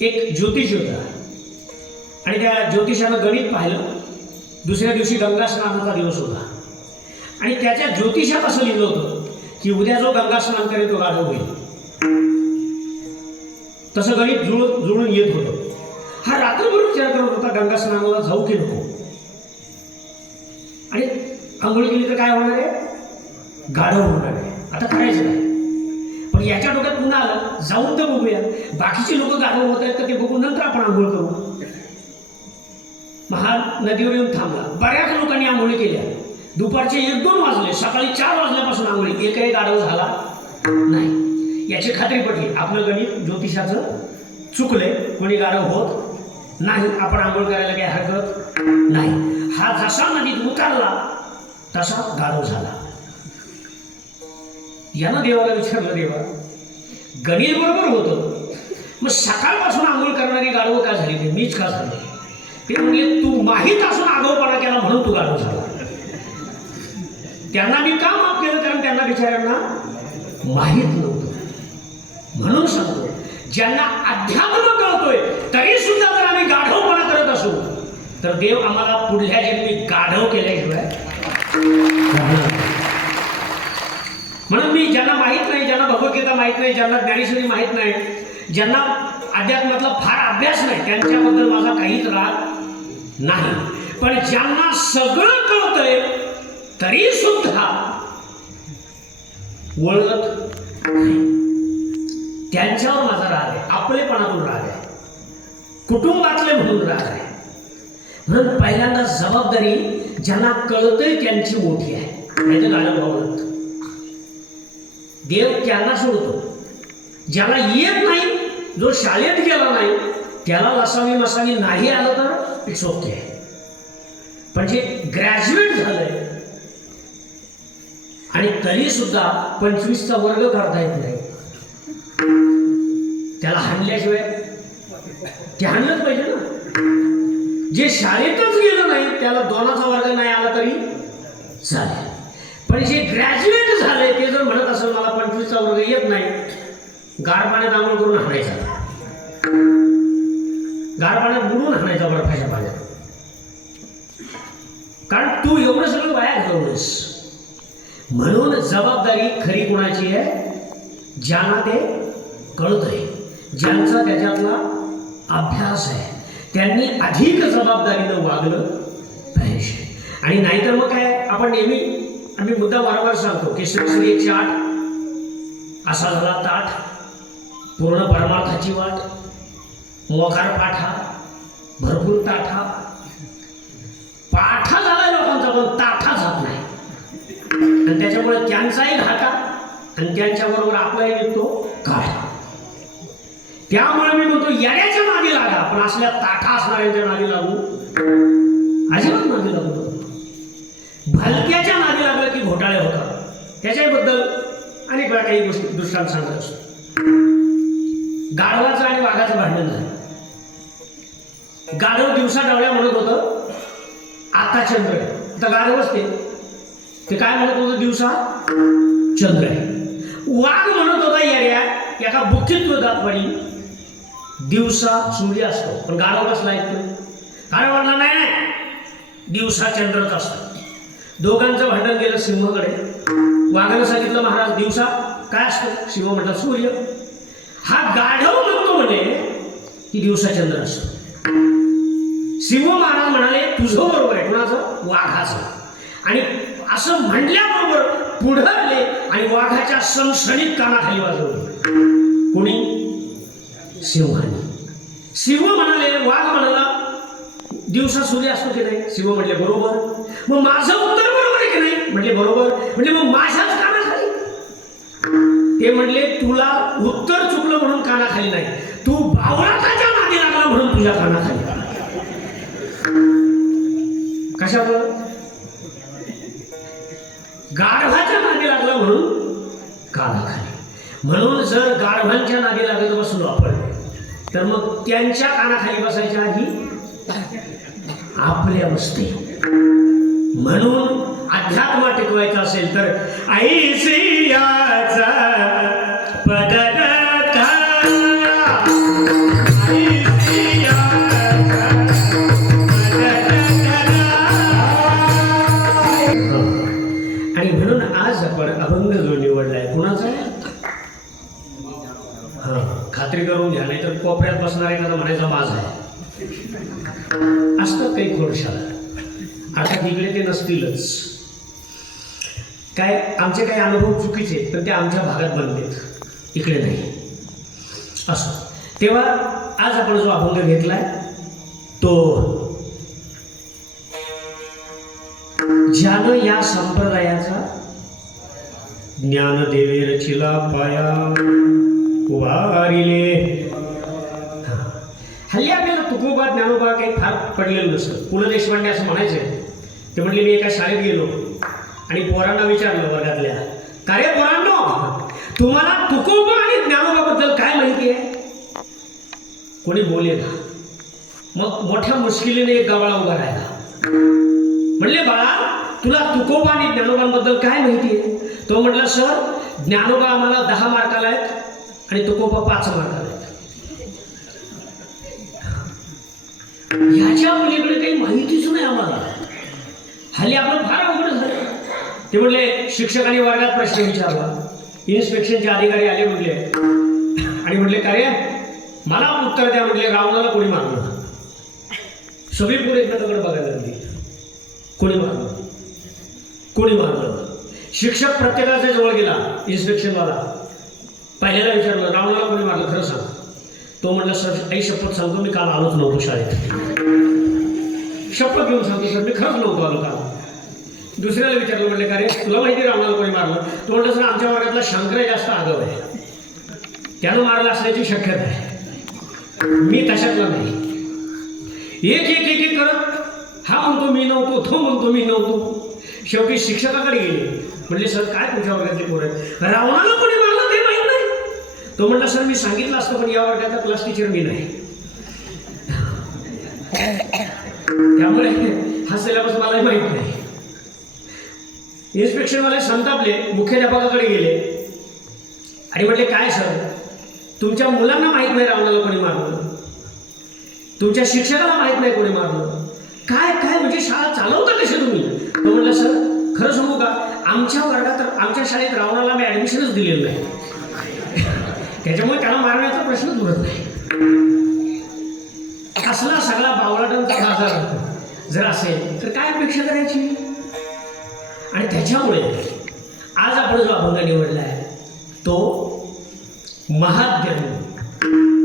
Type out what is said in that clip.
एक ज्योतिष होता आणि त्या ज्योतिषानं गणित पाहिलं दुसऱ्या दिवशी गंगा स्नानाचा दिवस होता. आणि त्याच्या ज्योतिषात असं लिहिलं होतं की उद्या जो गंगा स्नान करेल तो गाढव होईल. तसं गणित जुळून जुळून येत होतं. हा रात्रभर विचार करत होता गंगा स्नानाला जाऊ की नको? आणि आंघोळ केली तर काय होणार आहे? गाढव होणार आहे. आता करायचं नाही याच्या डोक्यात पुन्हा आलं जाऊन तर बघूया. बाकीचे लोक गाढव होत आहेत तर ते बघून नंतर आपण आंघोळ करू. महाल नदीवर येऊन थांबला. बऱ्याच लोकांनी आंघोळी केल्या. दुपारचे एक दोन वाजले सकाळी चार वाजल्यापासून आंघोळी. एकही गाढव झाला नाही. याची खात्री पडली आपलं गणित ज्योतिषाचं चुकलंय. कोणी गाढव होत नाही. आपण आंघोळ करायला काही हरकत नाही. हा जसा नदीत उतरला तसा गाढव झाला. यानं देवाला विचारलं देवा गणित बरोबर होतं. मग सकाळपासून आंघोळ करणारी गाढवं का झाली ते? मीच का झालो? ते म्हणले तू माहीत असून आगाऊपणा केला म्हणून तू गाढव झाला. त्यांना मी का माफ केलं? कारण त्यांना बिचाऱ्यांना माहीत नव्हतं. म्हणून सांगतो ज्यांना अध्यात्म कळतोय तरी सुद्धा जर आम्ही गाढवपणा करत असू तर देव आम्हाला पुढल्या जन्मी गाढव केल्याशिवाय म्हणून मी ज्यांना माहीत नाही ज्यांना भगवद्गीता माहीत नाही ज्यांना ज्ञानेश्वरी माहीत नाही ज्यांना अध्यात्मातला फार अभ्यास नाही त्यांच्याबद्दल माझा काहीच राग नाही. पण ज्यांना सगळं कळतंय तरी सुद्धा वळत त्यांच्यावर माझा राग आहे आपलेपणातून राग आहे कुटुंबातले म्हणून राग आहे. म्हणून पहिल्यांदा जबाबदारी ज्यांना कळतंय त्यांची मोठी आहे. नाही तर गाणं भावलं देव त्यांना सोडतो. ज्याला येत नाही जो शाळेत गेला नाही त्याला लसावी मसावी नाही आलं तर इट्स ओके पण जे ग्रॅज्युएट झालंय आणि तरी सुद्धा पंचवीसचा वर्ग करता येत नाही. त्याला हाणल्याशिवाय ते हाणलंच पाहिजे ना. जे शाळेतच गेलं नाही त्याला दोनाचा वर्ग नाही आला तरी चालेल. पण जे ग्रॅज्युएट झालंय ते जर म्हणत असेल मला पंचवीसचा वर्ग येत नाही. गार पाण्यात आंघोळ करून हाणायचा. गार पाण्यात बुडून हाणायचा बर्फाच्या पाण्यात. कारण तू एवढं सगळं वाया घालवलंस. म्हणून जबाबदारी खरी कोणाची आहे? ज्यांना ते कळत आहे. ज्यांचा त्याच्यातला अभ्यास आहे. त्यांनी अधिक जबाबदारीनं वागलं पाहिजे. आणि नाहीतर मग काय? आपण नेहमी आम्ही मुद्दा वारंवार सांगतो की श्री एकशे आठ असा झाला ताठ पूर्ण परमार्थाची वाट मोकार पाठा भरपूर ताठा. पाठा झाला लोकांचा पण ताठा जात नाही. आणि त्याच्यामुळे त्यांचाही घाटा आणि त्यांच्याबरोबर आपलाही निघतो काढा त्यामुळे मी म्हणतो येण्याच्या मागे लागा पण असल्या ताठा असणाऱ्यांच्या नादी लागू. अजिबात मागे लागू भालक्याच्या भलत्याच्या नादी लागलं की घोटाळे होतात. त्याच्याबद्दल अनेक वेळा काही गोष्टी दृष्टांत सांगत असतो. गाढवाचं आणि वाघाचं भांडण झालं. गाढव दिवसा डावळ्या म्हणत होतं आता चंद्र आहे. आता गाढवच ते ते काय म्हणत होतं दिवसा? चंद्र आहे. वाघ म्हणत होता येड्या एका बुक्कीत होतात पडी दिवसा सूर्य असतो पण गाढव कसला ऐकतो गाढव म्हणला नाही नाही. दिवसा चंद्रच असतो. दोघांचं भांडण गेलं सिंहकडे. वाघानं सांगितलं महाराज दिवसा काय असतं? सिंह म्हटलं सूर्य. हा गाढव म्हणतो म्हणे की दिवसा चंद्र असतो. सिंह महाराज म्हणाले तुझं बरोबर आहे कोणाचं? वाघाचं. आणि असं म्हणल्याबरोबर पुढं आले आणि वाघाच्या सणसणीत कानाखाली वाजवले. कोणी? सिंहाने. सिंह म्हणाले वाघ म्हणाला दिवसा सूर्य असतो की नाही? शिव म्हटले बरोबर. मग माझं उत्तर बरोबर आहे की नाही? म्हटले बरोबर. म्हणजे मग माझ्याच कानाखाली. ते म्हणले तुला उत्तर चुकलं म्हणून कानाखाली नाही. तू बावळाच्या मागे लागला म्हणून तुझ्या कानाखाली. कशामुळं गाढवाच्या मागे लागला म्हणून कानाखाली. म्हणून जर गाढवांच्या नादी लागत बसलो आपण तर मग त्यांच्या कानाखाली बसायच्या आधी आपल्या बसते म्हणून अध्यात्म टिकवायचं असेल तर ऐसियाचा पदर आणि म्हणून आज आपण अभंग जो निवडला आहे कुणाचा आहे? खात्री करून घ्या नाही तर कोपऱ्यात बसणार एखादा म्हणायचा माझा आहे. असतात काही खोडशाला आता तिकडे ते नसतीलच. काय आमचे काही अनुभव चुकीचे पण ते आमच्या भागात बनलेत. इकडे नाही. असं. तेव्हा आज आपण जो अभंग घेतलाय तो ज्यानं या संप्रदायाचा ज्ञानदेवे रचिला पाया वारिले तुकोबा ज्ञानोबा काही फार पडलेलं नसतं. पु ल देशपांडे असं म्हणायचे. ते म्हणले मी एका शाळेत गेलो आणि पोरांना विचारलं वर्गातल्या का रे पोरांनो तुम्हाला तुकोबा आणि ज्ञानोबाबद्दल काय माहिती आहे? कोणी बोले ना. मग मोठ्या मुश्किलीने एक गबाळा उभा राहिला. म्हणले बाळा तुला तुकोबा आणि ज्ञानोबांबद्दल काय माहिती आहे? तो म्हटला सर ज्ञानोबा आम्हाला दहा मार्काला आहेत आणि तुकोबा पाच मार्काला ह्याच्या मुलीकडे काही माहितीच नाही आम्हाला. हल्ली आपलं फार अवघड झालं. ते म्हणले शिक्षकांनी वर्गात प्रश्न विचारला इन्स्पेक्शनचे अधिकारी आले म्हटले. आणि म्हटले का रे? मला उत्तर द्या. म्हटले रावणाला कोणी मारलं सगळी पुढे एकमेकांकडे बघायला लागली. कोणी मारलं कोणी मारलं शिक्षक प्रत्येकाच्या जवळ गेला इन्स्पेक्शनवाला पहिल्याला विचारलं रावणाला कोणी मारलं? खरं सांग. तो म्हणला सर आई शपथ सांगतो मी काल आलोच नव्हतो शाळेत. शपथ घेऊन सांगतो सर मी खरंच नव्हतो आलो काल. दुसऱ्याला विचारलं म्हणले का रे तुला माहिती आहे कोणी मारलं? तो म्हणलं सर आमच्या वर्गातला शंकर जास्त आगाव आहे. त्यानं मारलं असण्याची शक्यता आहे. मी तशातला नाही. एक एक एक एक करत हा म्हणतो मी नव्हतो तो म्हणतो मी नव्हतो. शेवटी शिक्षकाकडे गेले. म्हणले सर काय तुमच्या वर्गातले पोरं आहेत? रावणाला कोणी मारलं ते माहीत नाही तो म्हणला सर मी सांगितलं असतं पण या वर्गाचा क्लास टीचर मी नाही. त्यामुळे हा सिलेबस मलाही माहीत नाही. इन्स्पेक्शनवाले संतापले मुख्याध्यापकाकडे गेले. आणि म्हटले काय सर? तुमच्या मुलांना माहीत नाही रावणाला कोणी मारलं तुमच्या शिक्षकाला माहीत नाही कोणी मारलं काय काय म्हणजे शाळा चालवता कशी तुम्ही? तो म्हणलं सर खरं सांगू का? आमच्या वर्गात आमच्या शाळेत रावणाला मी ॲडमिशनच दिलेलं नाही. त्याच्यामुळे त्याला मारण्याचा प्रश्नच उरत नाही. असला सगळा बावळाटांचा बाजार जर असेल तर काय अपेक्षा करायची? आणि त्याच्यामुळे आज आपण जो अभंग निवडला आहे तो महाज्ञानी